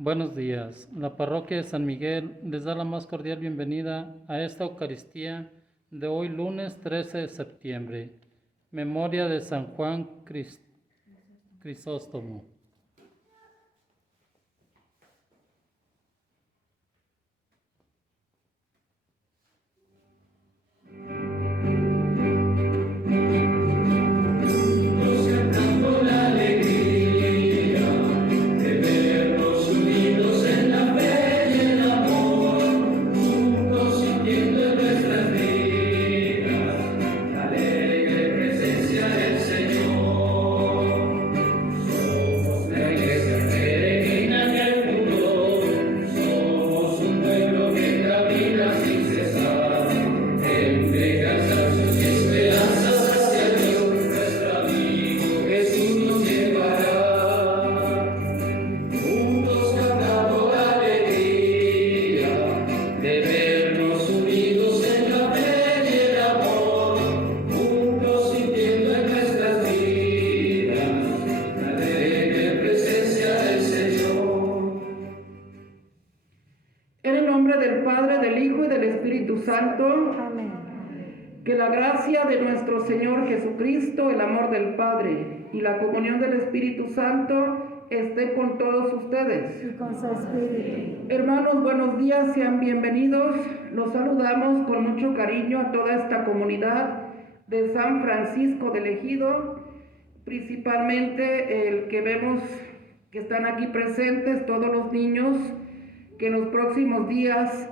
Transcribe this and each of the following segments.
Buenos días. La parroquia de San Miguel les da la más cordial bienvenida a esta Eucaristía de hoy lunes 13 de septiembre, memoria de San Juan Crisóstomo. Santo. Amén. Que la gracia de nuestro Señor Jesucristo, el amor del Padre y la comunión del Espíritu Santo esté con todos ustedes. Y con su espíritu. Hermanos, buenos días, sean bienvenidos. Los saludamos con mucho cariño a toda esta comunidad de San Francisco del Ejido, principalmente el que vemos que están aquí presentes, todos los niños que en los próximos días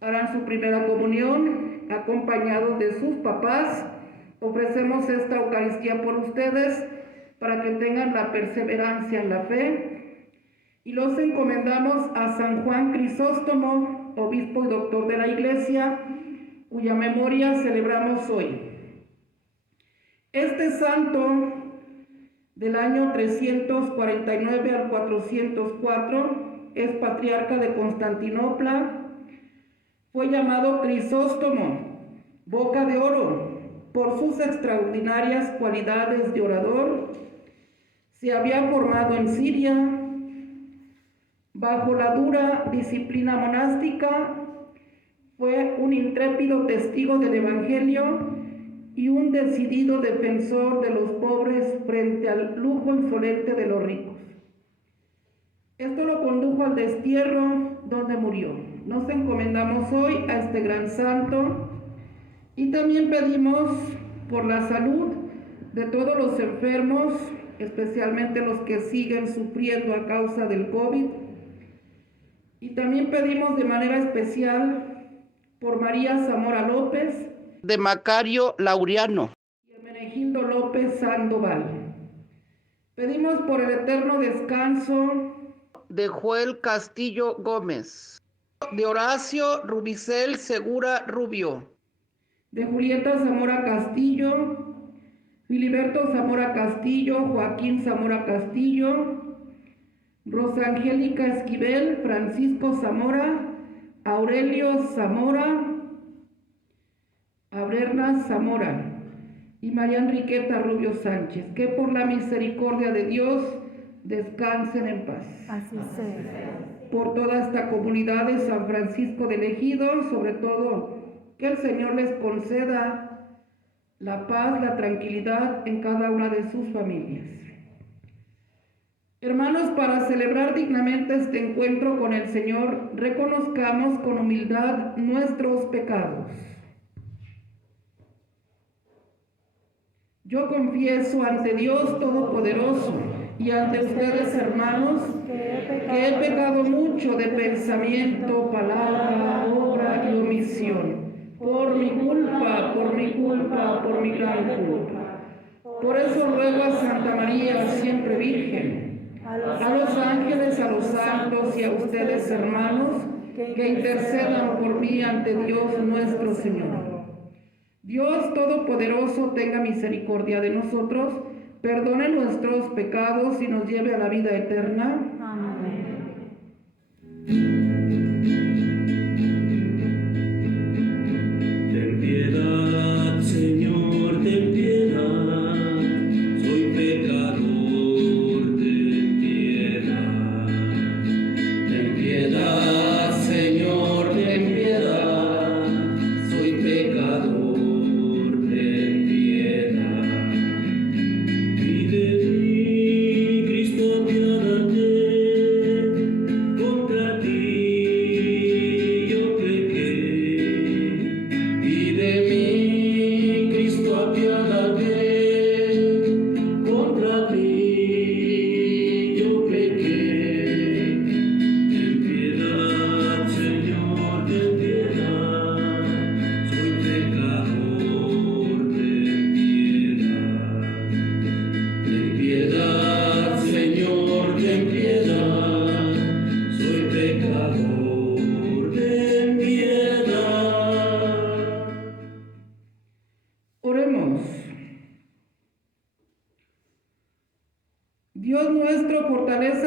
harán su primera comunión, acompañados de sus papás. Ofrecemos esta Eucaristía por ustedes, para que tengan la perseverancia en la fe. Y los encomendamos a San Juan Crisóstomo, obispo y doctor de la Iglesia, cuya memoria celebramos hoy. Este santo, del año 349 al 404, es patriarca de Constantinopla. Fue llamado Crisóstomo, boca de oro, por sus extraordinarias cualidades de orador. Se había formado en Siria, bajo la dura disciplina monástica. Fue un intrépido testigo del Evangelio y un decidido defensor de los pobres frente al lujo insolente de los ricos. Esto lo condujo al destierro, donde murió. Nos encomendamos hoy a este gran santo y también pedimos por la salud de todos los enfermos, especialmente los que siguen sufriendo a causa del COVID. Y también pedimos de manera especial por María Zamora López, de Macario Laureano y Hermenegildo López Sandoval. Pedimos por el eterno descanso de Joel Castillo Gómez, de Horacio Rubicel Segura Rubio, de Julieta Zamora Castillo, Filiberto Zamora Castillo, Joaquín Zamora Castillo, Rosangélica Esquivel, Francisco Zamora, Aurelio Zamora, Abrerna Zamora y María Enriqueta Rubio Sánchez, que por la misericordia de Dios descansen en paz. Así sea. Por toda esta comunidad de San Francisco del Ejido, sobre todo, que el Señor les conceda la paz, la tranquilidad en cada una de sus familias. Hermanos, para celebrar dignamente este encuentro con el Señor, reconozcamos con humildad nuestros pecados. Yo confieso ante Dios Todopoderoso y ante ustedes, hermanos, que he pecado mucho de pensamiento, palabra, obra y omisión, por mi culpa, por mi gran culpa. Por eso ruego a Santa María, siempre Virgen, a los ángeles, a los santos y a ustedes, hermanos, que intercedan por mí ante Dios nuestro Señor. Dios Todopoderoso tenga misericordia de nosotros, perdone nuestros pecados y nos lleve a la vida eterna. Amén. Ten piedad, Señor, ten piedad, soy pecador, ten piedad.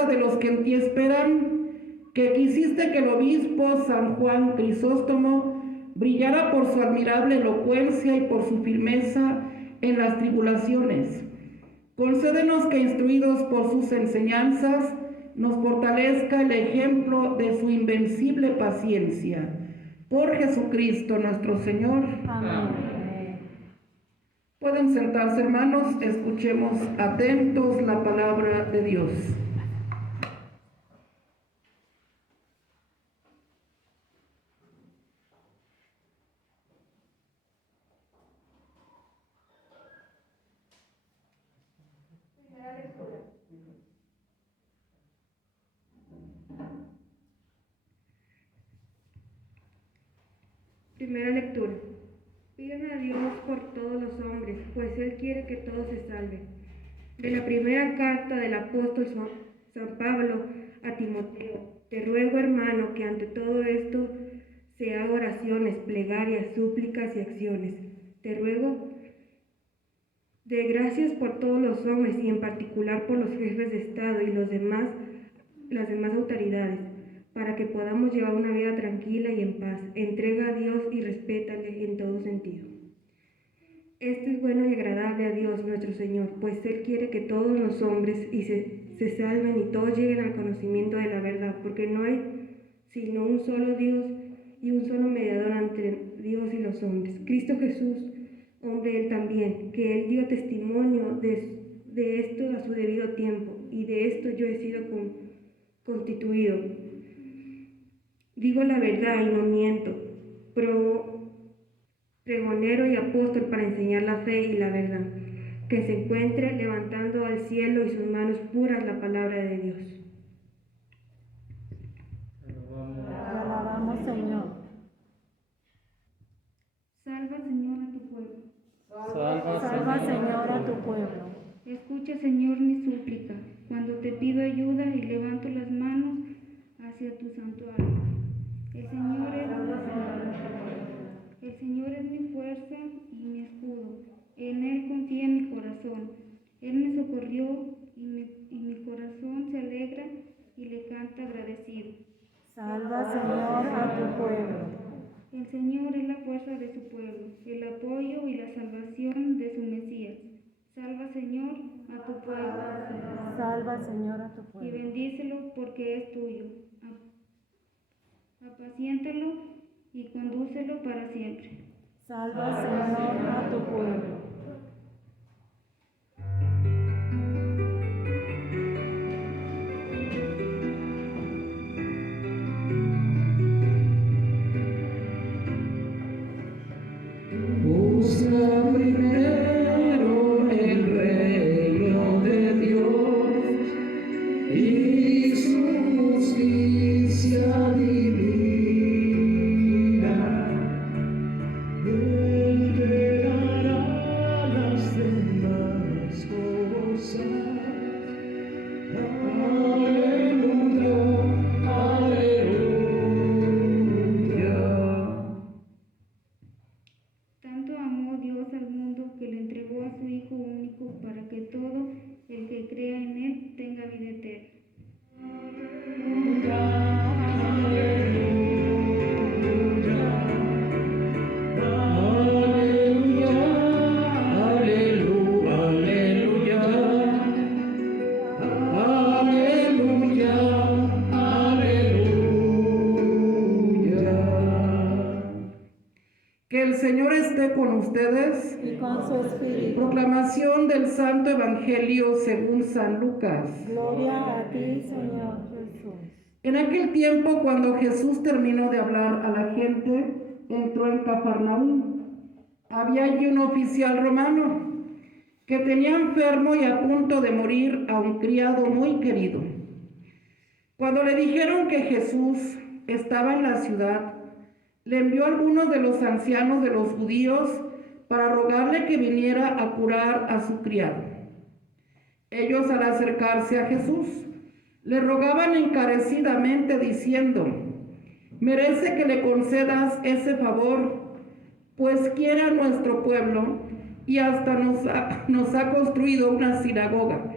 fortaleza de los que en ti esperan, que quisiste que el obispo San Juan Crisóstomo brillara por su admirable elocuencia y por su firmeza en las tribulaciones. Concédenos que, instruidos por sus enseñanzas, nos fortalezca el ejemplo de su invencible paciencia. Por Jesucristo nuestro Señor. Amén. Pueden sentarse, hermanos, escuchemos atentos la palabra de Dios. Primera lectura. Pidan a Dios por todos los hombres, pues Él quiere que todos se salven. De la primera carta del apóstol San Pablo a Timoteo. Te ruego, hermano, que ante todo esto se haga oraciones, plegarias, súplicas y acciones. Te ruego de gracias por todos los hombres y en particular por los jefes de Estado y las demás autoridades, para que podamos llevar una vida tranquila y en paz. Entrega a Dios y respétale en todo sentido. Esto es bueno y agradable a Dios nuestro Señor, pues Él quiere que todos los hombres se salven y todos lleguen al conocimiento de la verdad, porque no hay sino un solo Dios y un solo mediador entre Dios y los hombres, Cristo Jesús, hombre Él también, que Él dio testimonio de esto a su debido tiempo, y de esto yo he sido constituido. Digo la verdad y no miento, pregonero y apóstol para enseñar la fe y la verdad, que se encuentre levantando al cielo y sus manos puras la palabra de Dios. Te alabamos, Señor. Salva, Señor, a tu pueblo. Salva, Señor, a tu pueblo. Escucha, Señor, mi súplica, cuando te pido ayuda y levanto las manos hacia tu santuario. El Señor es mi fuerza y mi escudo. En Él confía mi corazón. Él me socorrió y mi corazón se alegra y le canta agradecido. Salva, Señor, a tu pueblo. El Señor es la fuerza de su pueblo, el apoyo y la salvación de su Mesías. Salva, Señor, a tu pueblo. Salva, Señor, a tu Y pueblo. bendícelo porque es tuyo. Apaciéntalo y condúcelo para siempre. Salva, Señor, a tu pueblo. Busca primero el reino de Dios y su justicia divina. Él te dará las demás cosas. Aleluya, aleluya. Tanto amó Dios al mundo que le entregó a su Hijo único para que todo el que crea en Él tenga vida eterna. Que el Señor esté con ustedes. Y con su espíritu. Proclamación del Santo Evangelio según San Lucas. Gloria a ti, Señor Jesús. En aquel tiempo, cuando Jesús terminó de hablar a la gente, entró en Cafarnaúm. Había allí un oficial romano que tenía enfermo y a punto de morir a un criado muy querido. Cuando le dijeron que Jesús estaba en la ciudad, le envió a algunos de los ancianos de los judíos para rogarle que viniera a curar a su criado. Ellos, al acercarse a Jesús, le rogaban encarecidamente diciendo: merece que le concedas ese favor, pues quiere a nuestro pueblo y hasta nos ha construido una sinagoga.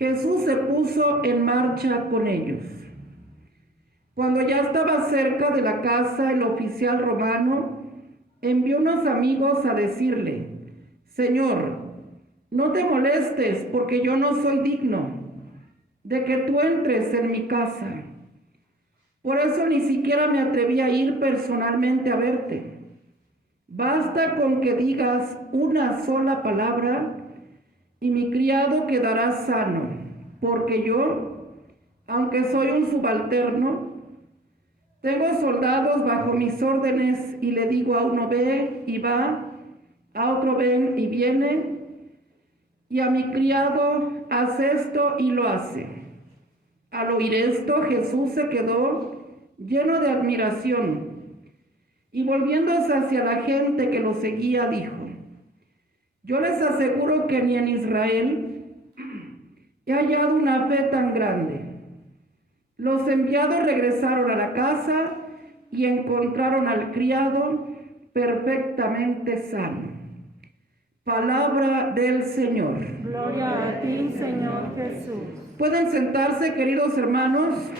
Jesús se puso en marcha con ellos. Cuando ya estaba cerca de la casa, el oficial romano envió unos amigos a decirle: Señor, no te molestes, porque yo no soy digno de que tú entres en mi casa. Por eso ni siquiera me atreví a ir personalmente a verte. Basta con que digas una sola palabra y mi criado quedará sano, porque yo, aunque soy un subalterno, tengo soldados bajo mis órdenes y le digo a uno ve y va, a otro ven y viene, y a mi criado haz esto y lo hace. Al oír esto, Jesús se quedó lleno de admiración y volviéndose hacia la gente que lo seguía, dijo: yo les aseguro que ni en Israel he hallado una fe tan grande. Los enviados regresaron a la casa y encontraron al criado perfectamente sano. Palabra del Señor. Gloria a ti, Señor Jesús. Pueden sentarse, queridos hermanos.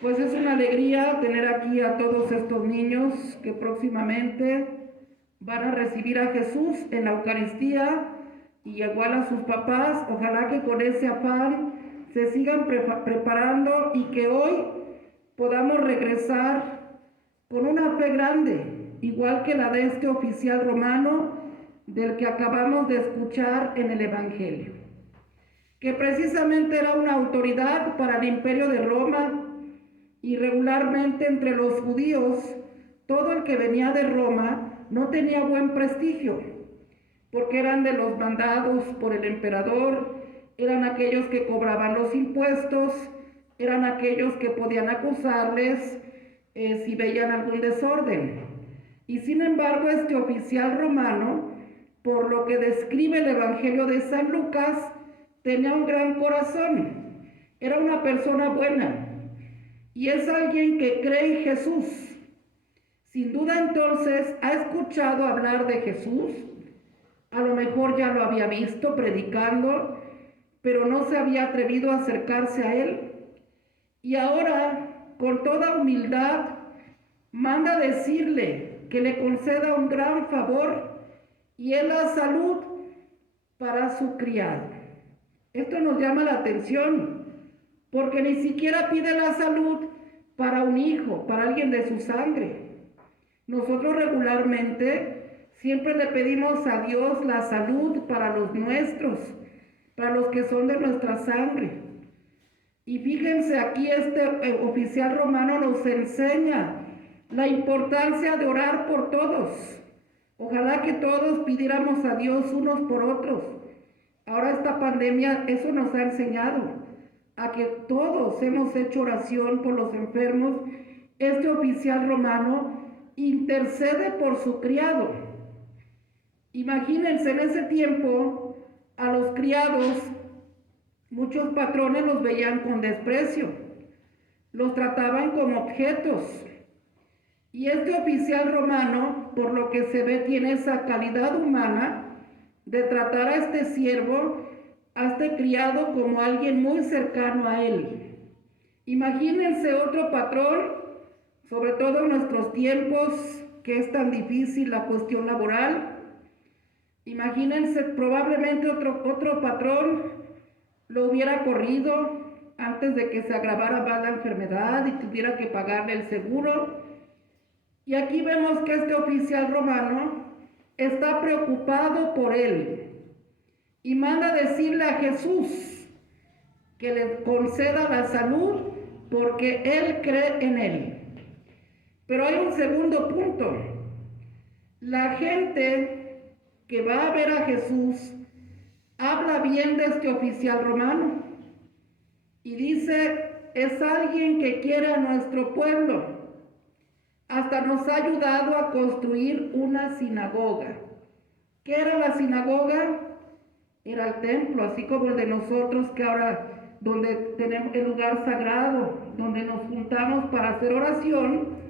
Pues es una alegría tener aquí a todos estos niños que próximamente van a recibir a Jesús en la Eucaristía, y igual a sus papás. Ojalá que con ese afán se sigan preparando y que hoy podamos regresar con una fe grande, igual que la de este oficial romano del que acabamos de escuchar en el Evangelio, que precisamente era una autoridad para el Imperio de Roma, y regularmente entre los judíos todo el que venía de Roma no tenía buen prestigio, porque eran de los mandados por el emperador, eran aquellos que cobraban los impuestos, eran aquellos que podían acusarles si veían algún desorden. Y sin embargo, este oficial romano, por lo que describe el Evangelio de San Lucas, tenía un gran corazón, era una persona buena, y es alguien que cree en Jesús. Sin duda entonces ha escuchado hablar de Jesús, a lo mejor ya lo había visto predicando, pero no se había atrevido a acercarse a él. Y ahora, con toda humildad, manda decirle que le conceda un gran favor, y es la salud para su criado. Esto nos llama la atención, porque ni siquiera pide la salud para un hijo, para alguien de su sangre. Nosotros regularmente siempre le pedimos a Dios la salud para los nuestros, para los que son de nuestra sangre. Y fíjense, aquí este oficial romano nos enseña la importancia de orar por todos. Ojalá que todos pidiéramos a Dios unos por otros. Ahora esta pandemia eso nos ha enseñado, a que todos hemos hecho oración por los enfermos. Este oficial romano intercede por su criado. Imagínense, en ese tiempo a los criados muchos patrones los veían con desprecio, los trataban como objetos. Y este oficial romano, por lo que se ve, tiene esa calidad humana de tratar a este siervo, a este criado, como alguien muy cercano a él. Imagínense otro patrón, sobre todo en nuestros tiempos, que es tan difícil la cuestión laboral. Imagínense, probablemente otro patrón lo hubiera corrido antes de que se agravara más la enfermedad y tuviera que pagarle el seguro. Y aquí vemos que este oficial romano está preocupado por él y manda decirle a Jesús que le conceda la salud porque él cree en él. Pero hay un segundo punto. La gente que va a ver a Jesús habla bien de este oficial romano y dice: es alguien que quiere a nuestro pueblo. Hasta nos ha ayudado a construir una sinagoga. ¿Qué era la sinagoga? Era el templo, así como el de nosotros, que ahora donde tenemos el lugar sagrado, donde nos juntamos para hacer oración.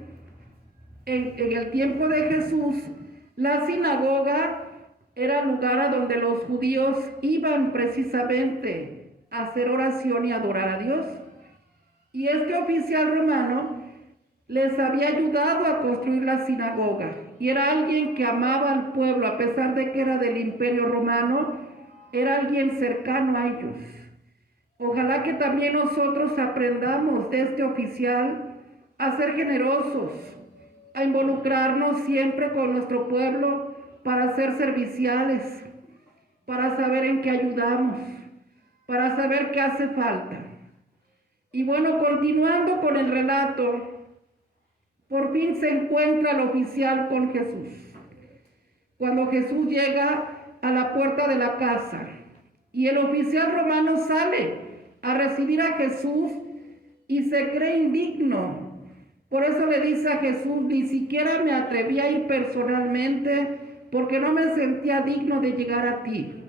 En el tiempo de Jesús, la sinagoga era lugar a donde los judíos iban precisamente a hacer oración y adorar a Dios. Y este oficial romano les había ayudado a construir la sinagoga. Y era alguien que amaba al pueblo, a pesar de que era del Imperio Romano, era alguien cercano a ellos. Ojalá que también nosotros aprendamos de este oficial a ser generosos, a involucrarnos siempre con nuestro pueblo para ser serviciales, para saber en qué ayudamos, para saber qué hace falta. Y bueno, continuando con el relato, por fin se encuentra el oficial con Jesús. Cuando Jesús llega a la puerta de la casa y el oficial romano sale a recibir a Jesús y se cree indigno. Por eso le dice a Jesús, ni siquiera me atreví a ir personalmente porque no me sentía digno de llegar a ti.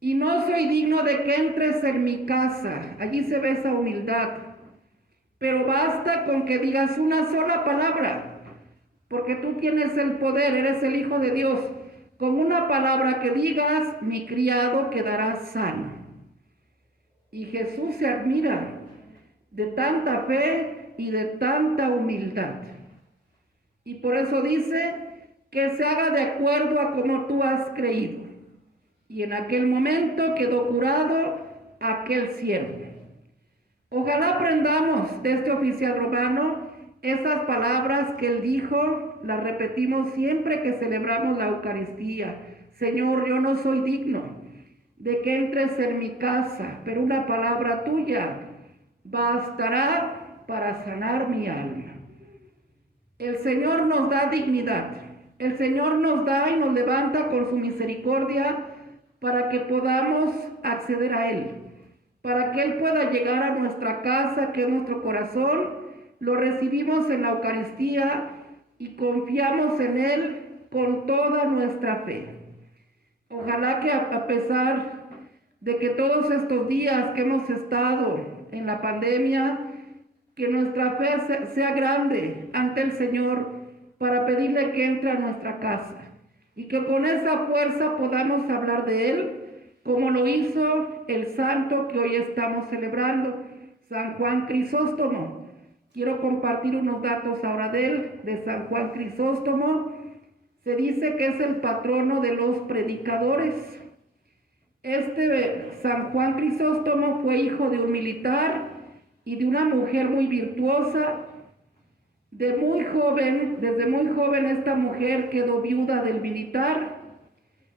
Y no soy digno de que entres en mi casa. Allí se ve esa humildad. Pero basta con que digas una sola palabra, porque tú tienes el poder, eres el Hijo de Dios. Con una palabra que digas, mi criado quedará sano. Y Jesús se admira de tanta fe y de tanta humildad. Y por eso dice que se haga de acuerdo a como tú has creído. Y en aquel momento quedó curado aquel siervo. Ojalá aprendamos de este oficial romano esas palabras que él dijo, las repetimos siempre que celebramos la Eucaristía. Señor, yo no soy digno de que entres en mi casa, pero una palabra tuya bastará para sanar mi alma. El Señor nos da dignidad, el Señor nos da y nos levanta con su misericordia para que podamos acceder a Él, para que Él pueda llegar a nuestra casa, que es nuestro corazón, lo recibimos en la Eucaristía y confiamos en Él con toda nuestra fe. Ojalá que a pesar de que todos estos días que hemos estado en la pandemia, que nuestra fe sea grande ante el Señor para pedirle que entre a nuestra casa y que con esa fuerza podamos hablar de Él, como lo hizo el santo que hoy estamos celebrando, San Juan Crisóstomo. Quiero compartir unos datos ahora de él, de San Juan Crisóstomo. Se dice que es el patrono de los predicadores. Este San Juan Crisóstomo fue hijo de un militar y de una mujer muy virtuosa. Desde muy joven esta mujer quedó viuda del militar.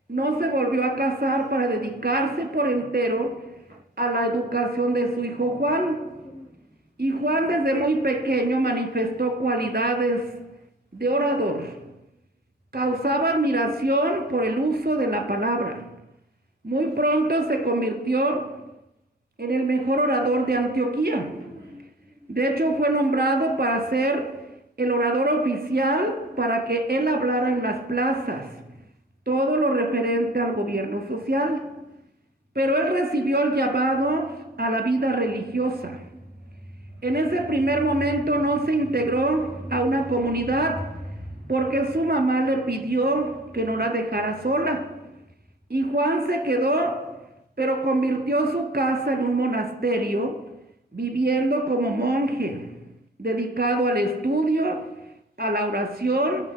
No se volvió a casar para dedicarse por entero a la educación de su hijo Juan. Y Juan desde muy pequeño manifestó cualidades de orador. Causaba admiración por el uso de la palabra. Muy pronto se convirtió en el mejor orador de Antioquía. De hecho, fue nombrado para ser el orador oficial para que él hablara en las plazas, todo lo referente al gobierno social. Pero él recibió el llamado a la vida religiosa. En ese primer momento no se integró a una comunidad porque su mamá le pidió que no la dejara sola. Y Juan se quedó, pero convirtió su casa en un monasterio, viviendo como monje, dedicado al estudio, a la oración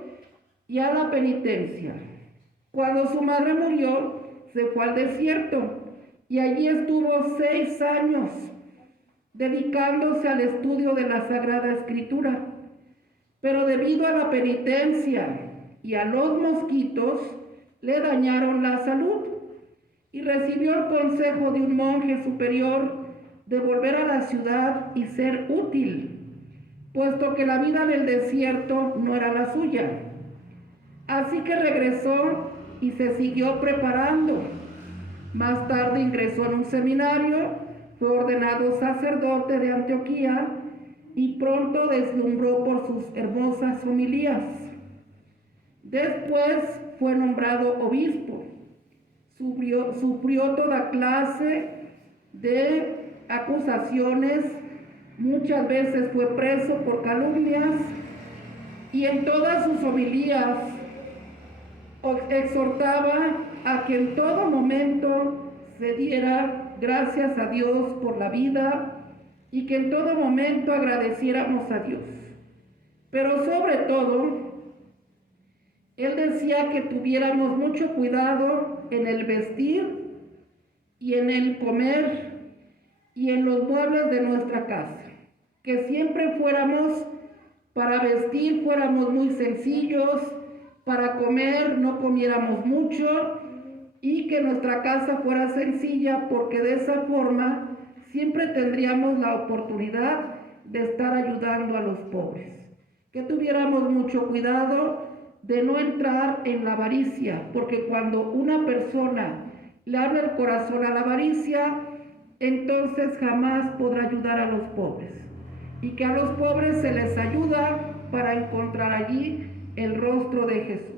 y a la penitencia. Cuando su madre murió, se fue al desierto y allí estuvo 6 años, dedicándose al estudio de la Sagrada Escritura. Pero debido a la penitencia y a los mosquitos, le dañaron la salud y recibió el consejo de un monje superior de volver a la ciudad y ser útil, puesto que la vida en el desierto no era la suya. Así que regresó y se siguió preparando. Más tarde ingresó en un seminario, fue ordenado sacerdote de Antioquía y pronto deslumbró por sus hermosas homilías. Después fue nombrado obispo. Sufrió toda clase de acusaciones, muchas veces fue preso por calumnias y en todas sus homilías exhortaba a que en todo momento se diera gracias a Dios por la vida y que en todo momento agradeciéramos a Dios. Pero sobre todo, él decía que tuviéramos mucho cuidado en el vestir y en el comer y en los muebles de nuestra casa. Que siempre fuéramos, para vestir, fuéramos muy sencillos, para comer no comiéramos mucho y que nuestra casa fuera sencilla, porque de esa forma siempre tendríamos la oportunidad de estar ayudando a los pobres. Que tuviéramos mucho cuidado de no entrar en la avaricia, porque cuando una persona le abre el corazón a la avaricia, entonces jamás podrá ayudar a los pobres. Y que a los pobres se les ayuda para encontrar allí el rostro de Jesús.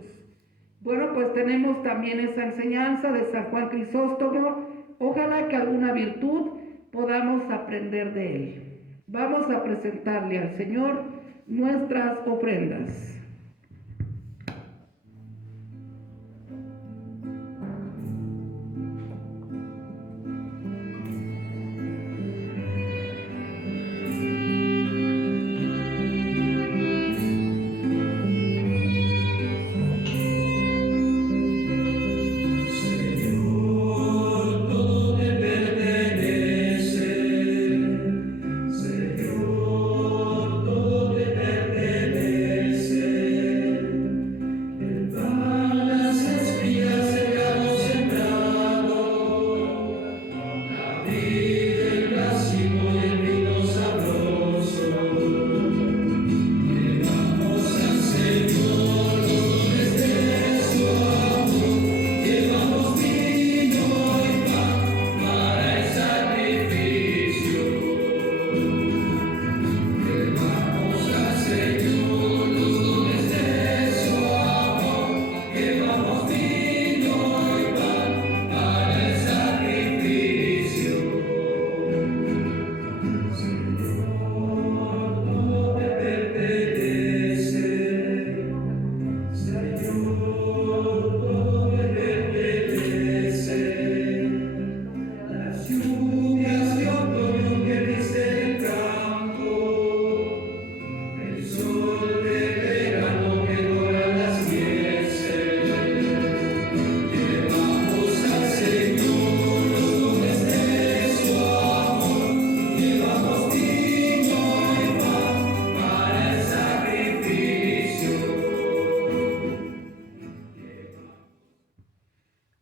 Bueno, pues tenemos también esa enseñanza de San Juan Crisóstomo. Ojalá que alguna virtud podamos aprender de él. Vamos a presentarle al Señor nuestras ofrendas.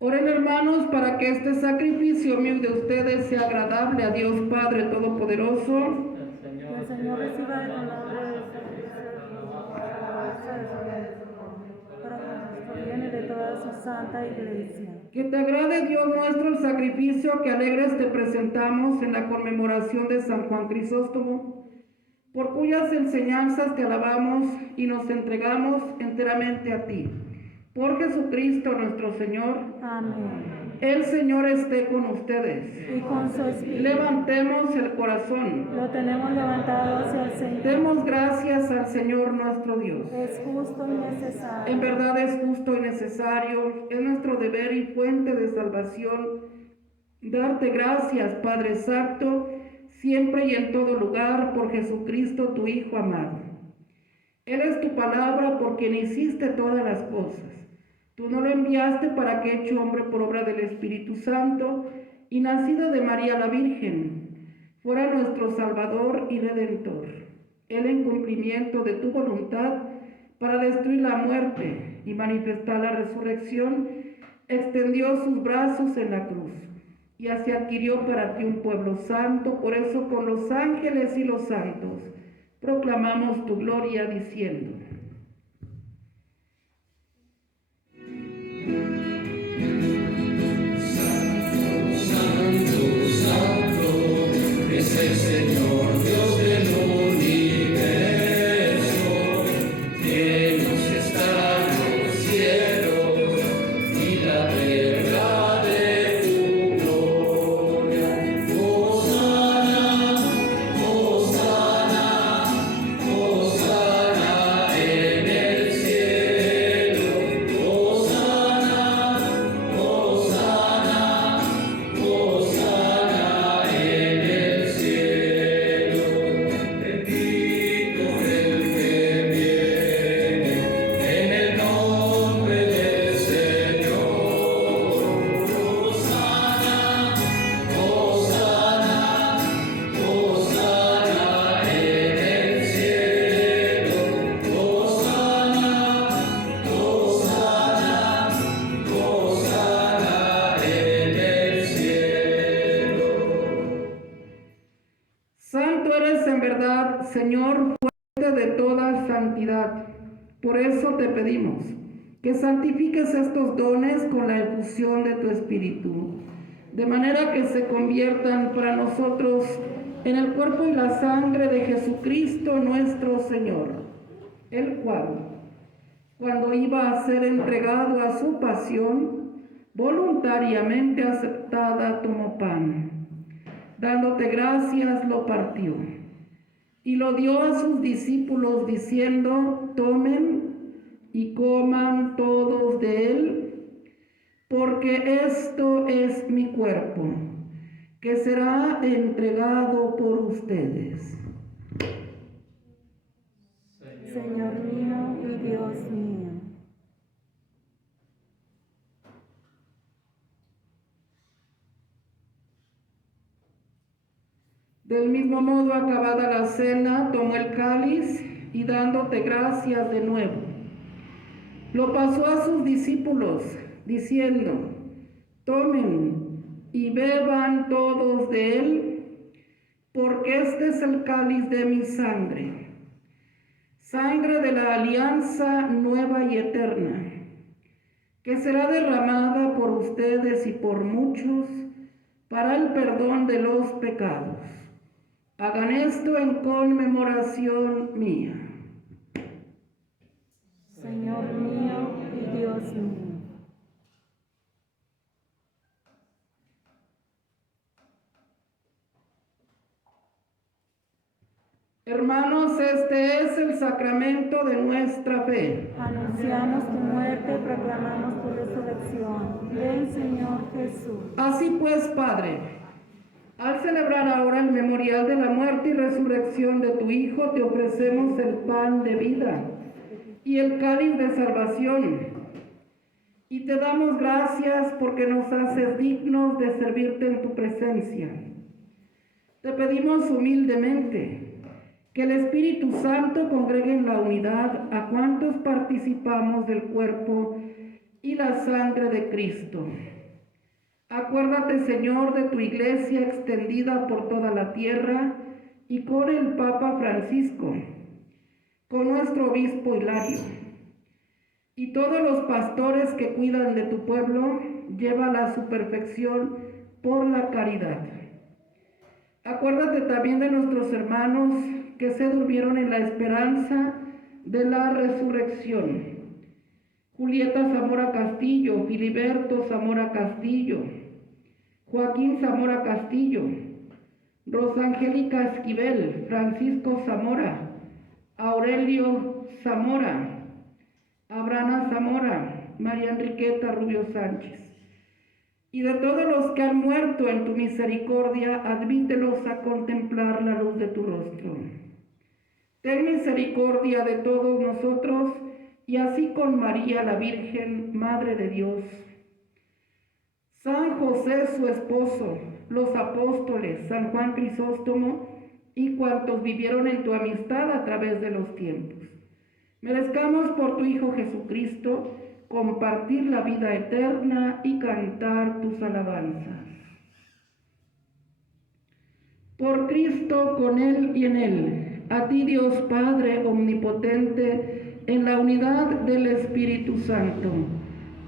Oren, hermanos, para que este sacrificio mío de ustedes sea agradable a Dios Padre Todopoderoso. Que el Señor reciba el honor de para nuestro bien y de toda su santa iglesia. Que te agrade, Dios nuestro, el sacrificio que alegres te presentamos en la conmemoración de San Juan Crisóstomo, por cuyas enseñanzas te alabamos y nos entregamos enteramente a ti. Por Jesucristo nuestro Señor. Amén. El Señor esté con ustedes. Y con su espíritu. Levantemos el corazón. Lo tenemos levantado hacia el Señor. Demos gracias al Señor nuestro Dios. Es justo y necesario. En verdad es justo y necesario, es nuestro deber y fuente de salvación, darte gracias, Padre Santo, siempre y en todo lugar, por Jesucristo, tu Hijo amado. Él es tu palabra por quien hiciste todas las cosas. Tú no lo enviaste para que, hecho hombre por obra del Espíritu Santo y nacido de María la Virgen, fuera nuestro Salvador y Redentor. Él, en cumplimiento de tu voluntad, para destruir la muerte y manifestar la resurrección, extendió sus brazos en la cruz y así adquirió para ti un pueblo santo. Por eso, con los ángeles y los santos proclamamos tu gloria diciendo: es el Señor, Dios del universo, llenos están los cielos y la tierra de tu gloria. Hosana, Hosana, Hosana santidad. Por eso te pedimos que santifiques estos dones con la efusión de tu Espíritu, de manera que se conviertan para nosotros en el cuerpo y la sangre de Jesucristo nuestro Señor, el cual, cuando iba a ser entregado a su pasión, voluntariamente aceptada, tomó pan. Dándote gracias, lo partió y lo dio a sus discípulos diciendo: tomen y coman todos de él, porque esto es mi cuerpo, que será entregado por ustedes. Señor mío y Dios mío. Del mismo modo, acabada la cena, tomó el cáliz y dándote gracias de nuevo, lo pasó a sus discípulos, diciendo: tomen y beban todos de él, porque este es el cáliz de mi sangre, sangre de la alianza nueva y eterna, que será derramada por ustedes y por muchos para el perdón de los pecados. Hagan esto en conmemoración mía. Señor mío y Dios mío. Hermanos, este es el sacramento de nuestra fe. Anunciamos tu muerte, proclamamos tu resurrección. Ven, Señor Jesús. Así pues, Padre, al celebrar ahora el memorial de la muerte y resurrección de tu Hijo, te ofrecemos el pan de vida y el cáliz de salvación. Y te damos gracias porque nos haces dignos de servirte en tu presencia. Te pedimos humildemente que el Espíritu Santo congregue en la unidad a cuantos participamos del cuerpo y la sangre de Cristo. Acuérdate, Señor, de tu iglesia extendida por toda la tierra y con el Papa Francisco, con nuestro obispo Hilario y todos los pastores que cuidan de tu pueblo, llévala a su perfección por la caridad. Acuérdate también de nuestros hermanos que se durmieron en la esperanza de la resurrección. Julieta Zamora Castillo, Filiberto Zamora Castillo, Joaquín Zamora Castillo, Rosangélica Esquivel, Francisco Zamora, Aurelio Zamora, Abrana Zamora, María Enriqueta Rubio Sánchez. Y de todos los que han muerto en tu misericordia, admítelos a contemplar la luz de tu rostro. Ten misericordia de todos nosotros, y así con María la Virgen, Madre de Dios, San José su esposo, los apóstoles, San Juan Crisóstomo y cuantos vivieron en tu amistad a través de los tiempos, merezcamos por tu Hijo Jesucristo compartir la vida eterna y cantar tus alabanzas. Por Cristo, con Él y en Él, a ti Dios Padre omnipotente, en la unidad del Espíritu Santo,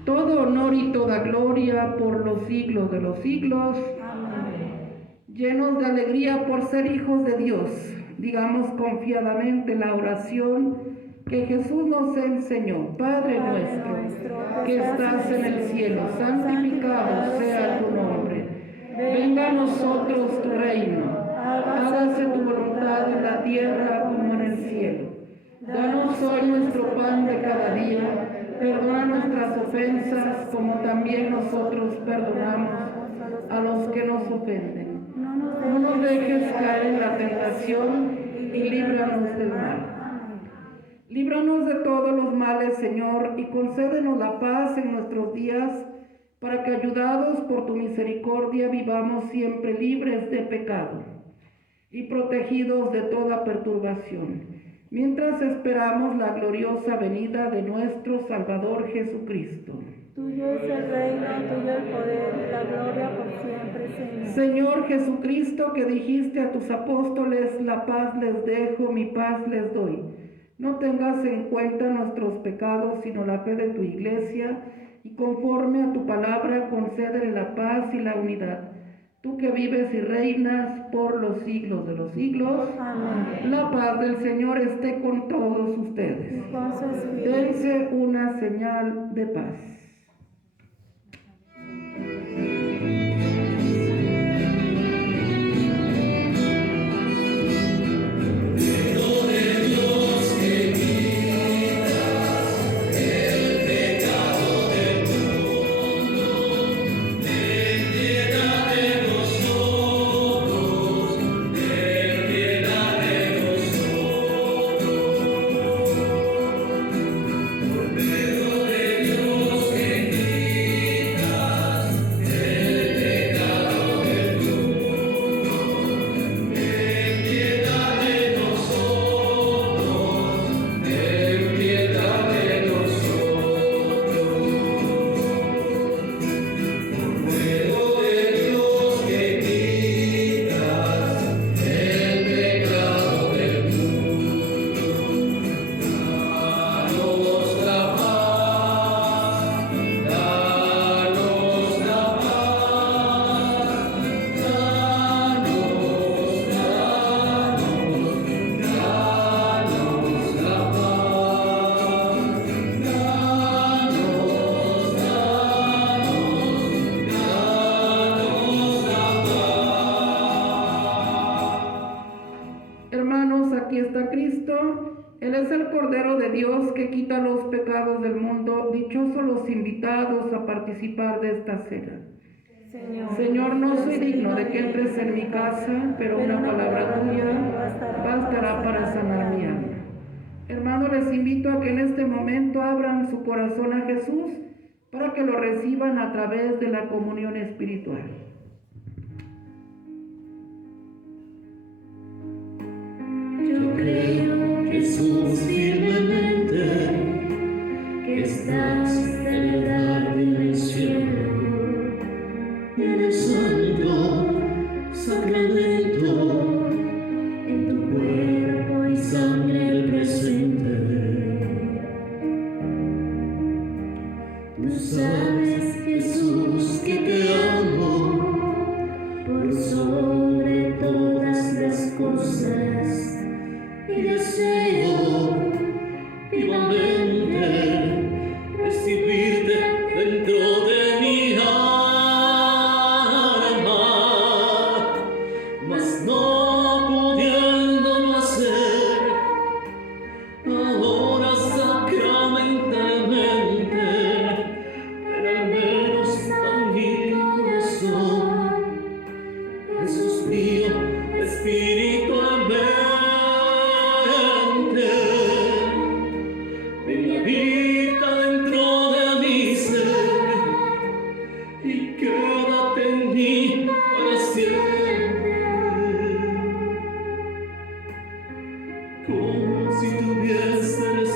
todo honor y toda gloria por los siglos de los siglos. Amén. Llenos de alegría por ser hijos de Dios, digamos confiadamente la oración que Jesús nos enseñó. Padre nuestro, que estás en el cielo, santificado sea tu nombre. Venga a nosotros tu reino. Hágase tu voluntad en la tierra como en el cielo. Danos hoy nuestro pan de cada día. Perdona nuestras ofensas como también nosotros perdonamos a los que nos ofenden. No nos dejes caer en la tentación y líbranos del mal. Líbranos de todos los males, Señor, y concédenos la paz en nuestros días, para que, ayudados por tu misericordia, vivamos siempre libres de pecado y protegidos de toda perturbación, mientras esperamos la gloriosa venida de nuestro Salvador Jesucristo. Tuyo es el reino, tuyo el poder y la gloria por siempre, Señor. Señor Jesucristo, que dijiste a tus apóstoles: la paz les dejo, mi paz les doy. No no tengas en cuenta nuestros pecados, sino la fe de tu iglesia, y conforme a tu palabra concédele la paz y la unidad. Tú que vives y reinas por los siglos de los siglos, Amén. la paz del Señor esté con todos ustedes. Y con su espíritu. Dense una señal de paz. Hermanos, aquí está Cristo. Él es el Cordero de Dios que quita los pecados del mundo. Dichosos los invitados a participar de esta cena. Señor, no soy digno de que entres en mi casa, pero una palabra tuya bastará para sanar mi alma. Hermanos, les invito a que en este momento abran su corazón a Jesús para que lo reciban a través de la comunión espiritual. Yo creo, Jesús, firmemente, que estás de verdad en el cielo, en el santo sacramento, en tu cuerpo y sangre presente. Tú sabes, Jesús, que te amo por sobre todas las cosas. Y deseo vivamente recibirte dentro de mi alma, mas no pudiéndolo hacer ahora sacramentalmente, pero al menos a mi corazón, Jesús mío, espiritualmente. Ven y habita dentro de mi ser y quédate en mí para siempre, como si tuvieses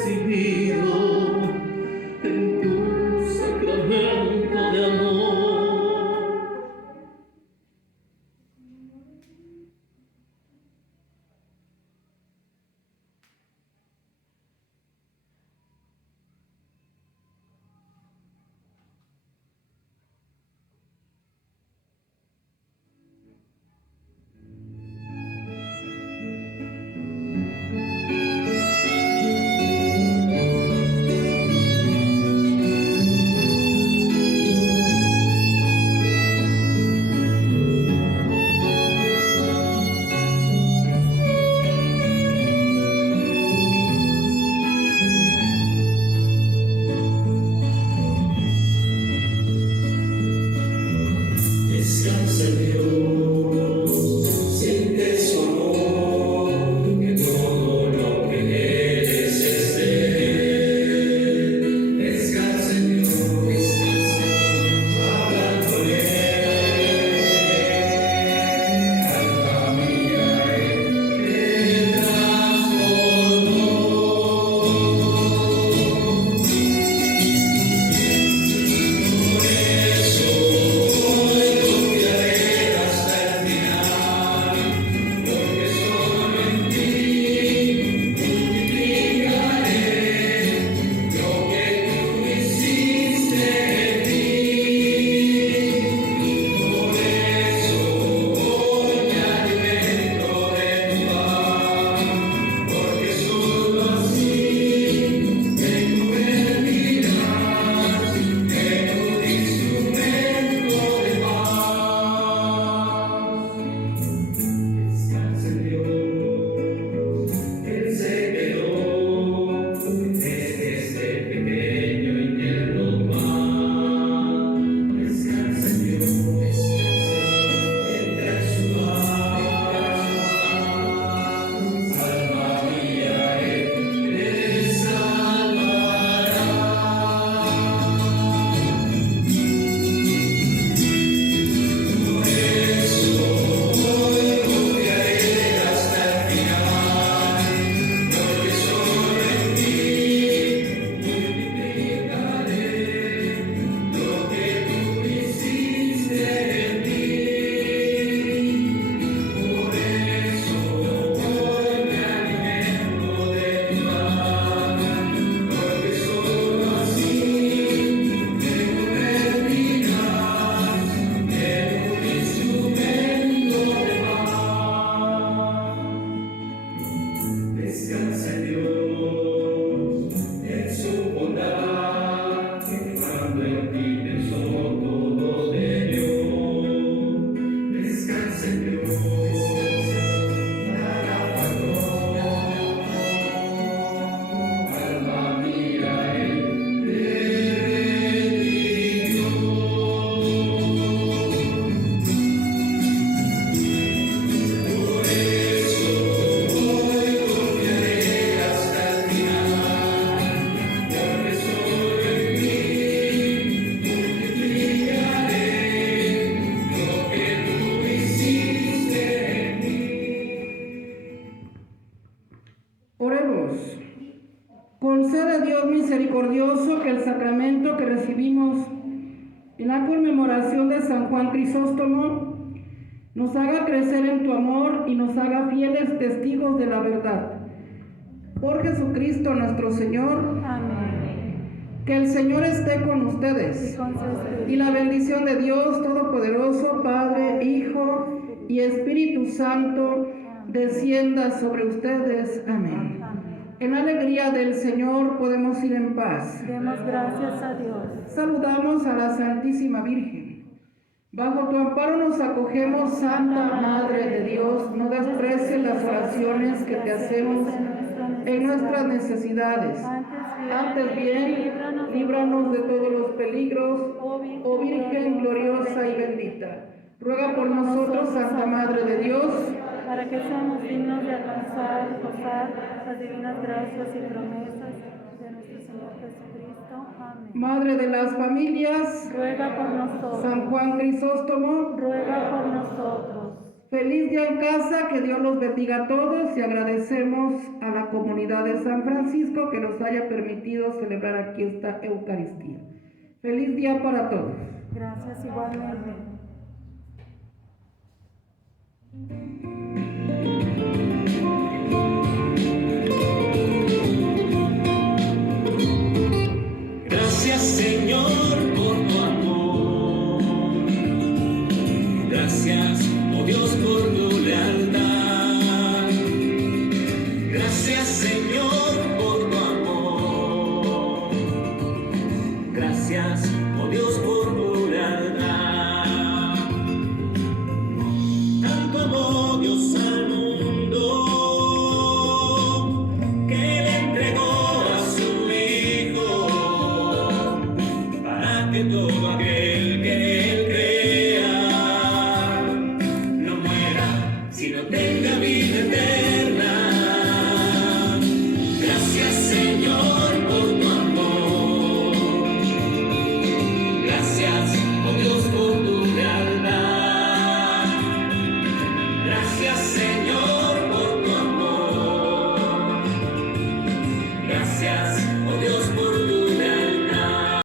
Dios. Concede, Dios misericordioso, que el sacramento que recibimos en la conmemoración de San Juan Crisóstomo nos haga crecer en tu amor y nos haga fieles testigos de la verdad. Por Jesucristo nuestro Señor. Amén. Que el Señor esté con ustedes. Y con su espíritu. Y la bendición de Dios Todopoderoso, Padre, Hijo y Espíritu Santo, descienda sobre ustedes. Amén. Amén. En la alegría del Señor podemos ir en paz. Demos gracias a Dios. Saludamos a la Santísima Virgen. Bajo tu amparo nos acogemos, Santa Madre de Dios. No desprecies las oraciones que te hacemos en nuestras necesidades. Antes bien, líbranos de todos los peligros, oh Virgen gloriosa y bendita. Ruega por nosotros, Santa Madre de Dios, para que seamos dignos de alcanzar y gozar las divinas gracias y promesas de nuestro Señor Jesucristo. Amén. Madre de las familias, Ruega por nosotros. San Juan Crisóstomo, Ruega por nosotros. feliz día en casa, que Dios los bendiga a todos y agradecemos a la comunidad de San Francisco que nos haya permitido celebrar aquí esta Eucaristía. Feliz día para todos. Gracias igualmente.